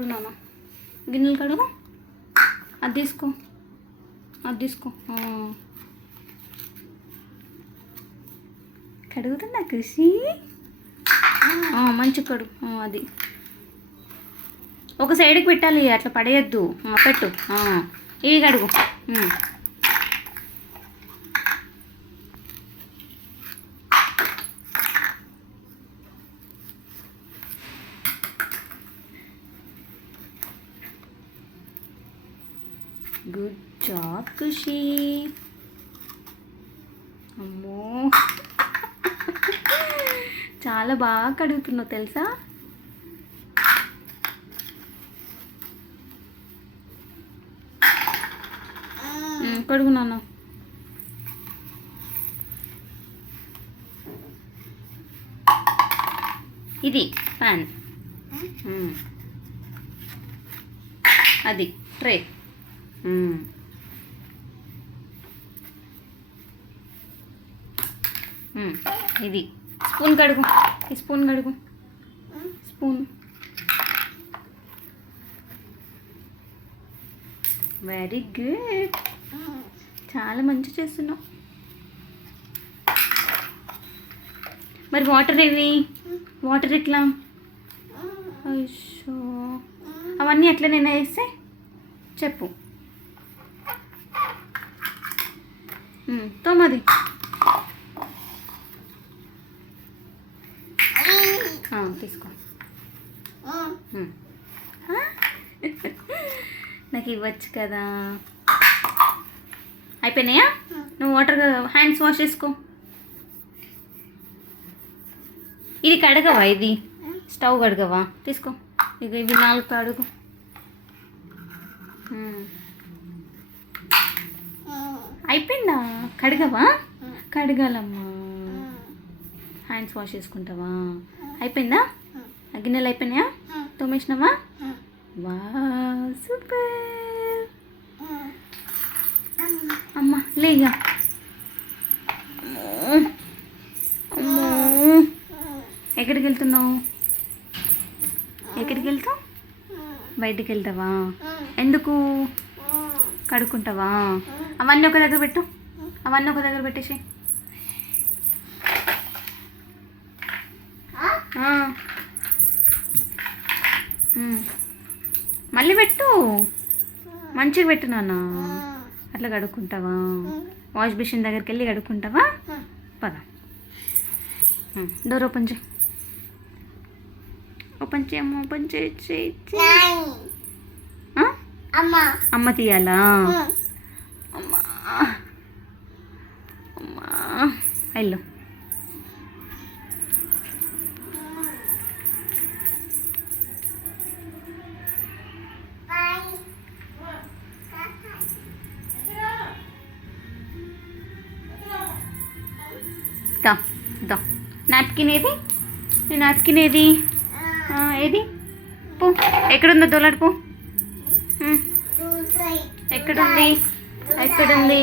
కడుగు నాన్న, గిన్నెలు కడుగు. అది తీసుకో, అది తీసుకో. కడుగుతుందా కృషి? మంచి కడుగు. అది ఒక సైడ్కి పెట్టాలి, అట్లా పడేయద్దు. పెట్టు. ఇవి కడుగు. గుడ్ జాబ్ ఖుషి. అమ్మో చాలా బాగా కడుగుతున్నావు తెలుసా. కడుగు నాన్న. ఇది ప్యాన్, అది ట్రే. ఇది స్పూన్ కడుగు. ఈ స్పూన్ కడుగు. స్పూన్. వెరీ గుడ్, చాలా మంచి చేస్తున్నావు. మరి వాటర్ ఏవి? వాటర్ ఎట్లా? అయ్యో, అవన్నీ ఎట్లా నేను వేస్తే చెప్పు. తోమది. తీసుకో. నాకు ఇవ్వచ్చు కదా. అయిపోయినాయా? నువ్వు వాటర్ హ్యాండ్స్ వాష్ చేసుకో. ఇది కడగవా? ఇది స్టవ్ కడగవా? తీసుకో. ఇక ఇవి 4 కడుగు. అయిపోయిందా? కడగవా? కడగాలమ్మా. హ్యాండ్స్ వాష్ చేసుకుంటావా? అయిపోయిందా? గిన్నెలు అయిపోయినాయా? తోమేసినావా? వా సూపర్. అమ్మ లేగా. అమ్మో, ఎక్కడికి వెళ్తున్నావు? ఎక్కడికి వెళ్తావు? బయటికి వెళ్తావా? ఎందుకు? కడుక్కుంటావా? అవన్నీ ఒక దగ్గర పెట్టు. అవన్నీ ఒక దగ్గర పెట్టేసి. మళ్ళీ పెట్టు, మంచిగా పెట్టు నాన్న. అట్లా కడుక్కుంటావా? వాష్ బేసిన్ దగ్గరికి వెళ్ళి కడుక్కుంటావా? పద. డోర్ ఓపెన్ చేయి. ఓపెన్ చేయమ్మ. ఓపెన్ చేయి. అమ్మ తీయాలా? అమ్మా అమ్మా వెళ్ళు. నాప్కిన్ ఏది? నాప్కిన్ ఏది? ఏది? పో. ఎక్కడుందో దొలాడుకో. ఎక్కడుంది? ఎక్కడుంది?